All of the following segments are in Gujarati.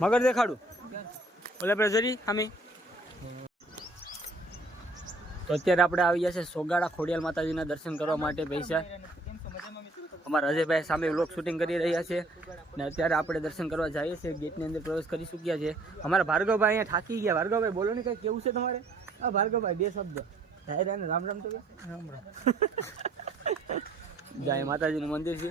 મગર દેખાડું. ઓલે પ્રેઝરી જરી તો અત્યારે આપણે આવી ગયા છે સોગાડા ખોડિયાલ માતાજીના દર્શન કરવા માટે પૈસા. અમારા અજયભાઈ સામે વ્લોગ શૂટિંગ કરી રહ્યા છે. ને અત્યારે આપણે દર્શન કરવા જઈએ છીએ ગેટની અંદર પ્રવેશ કરી ચૂક્યા છે. અમારા ભાર્ગવભાઈ અહીંયા થાકી ગયા. ભાર્ગવભાઈ બોલો ને કંઈ કેવું છે તમારે? હા ભાર્ગવભાઈ બે શબ્દ. રામ રામ તો રામ રામ. જય માતાજીનું મંદિર છે.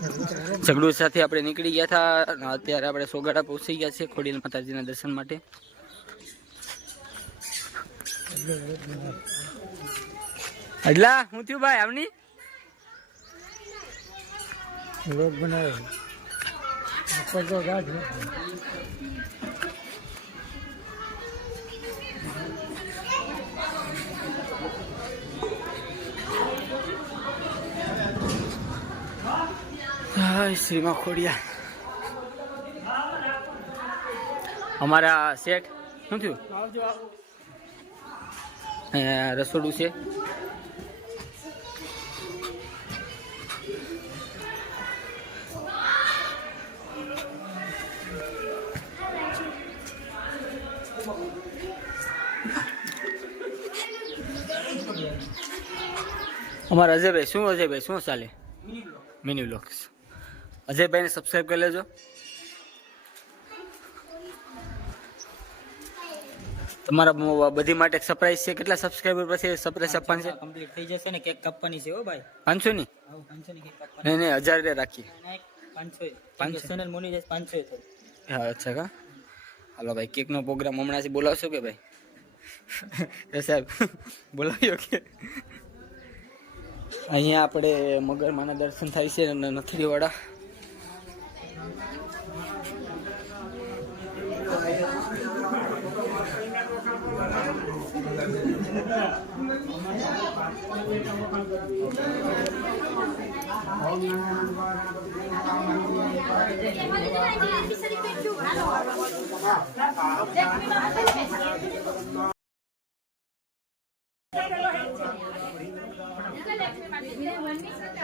ઝઘડુ સાથે આપણે નીકળી ગયા હતા. અત્યારે આપણે સોગાડા પહોંચી ગયા છે ખોડીલ માતાજીના દર્શન માટે. એટલા હું થયું ભાઈ? આવની? લોક બનાવ્યો હાય શ્રીમાં ખોડિયા. અમારા શેઠ, શું થયું? રસોડું છે. અમારા અજયભાઈ, શું અજયભાઈ, શું ચાલે? મિની બ્લોગ્સ અજયભાઈને સબસ્ક્રાઈબ કરી લેજો. તમારા બધી માટે સરપ્રાઈઝ છે. કેટલા સબસ્ક્રાઈબર પછી સરપ્રાઈઝ આપવાની છે? કમ્પ્લીટ થઈ જશે ને? કેક કાપવાની છે હો ભાઈ. પાંચસો ની? આવું પાંચસો ની કેક કાપવાની. નહીં નહીં હજાર રૂપિયા રાખીએ. પાંચસો પાંચસો. પાંચસો સોનલ મોની જશે પાંચસો થાય. હા અચ્છા કા? હાલો ભાઈ કેકનો પ્રોગ્રામ હમણાંથી બોલાવશો કે ભાઈ? એ સાહેબ બોલાવ્યો કે? અહીંયા આપણે મગરમાના દર્શન થાય છે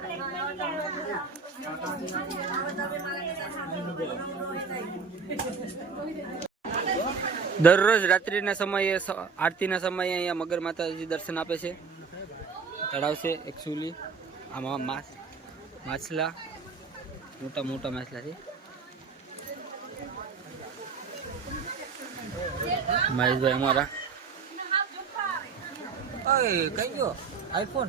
અને નથડીવાળા દરરોજ રાત્રિના સમયે આરતીના સમયે અહીંયા મગર માતાજી દર્શન આપે છે. તળાવ છે એકચ્યુઅલી આમાં માછ માછલા. મોટા મોટા માછલા છે. મહેશભાઈ અમારા. કઈ ગયો? આઈફોન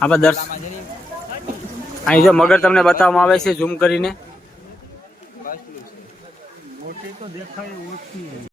આપણે અહીં જો મગર તમને બતાવવામાં આવે છે ઝૂમ કરીને. મોટી તો દેખાય ઓછી.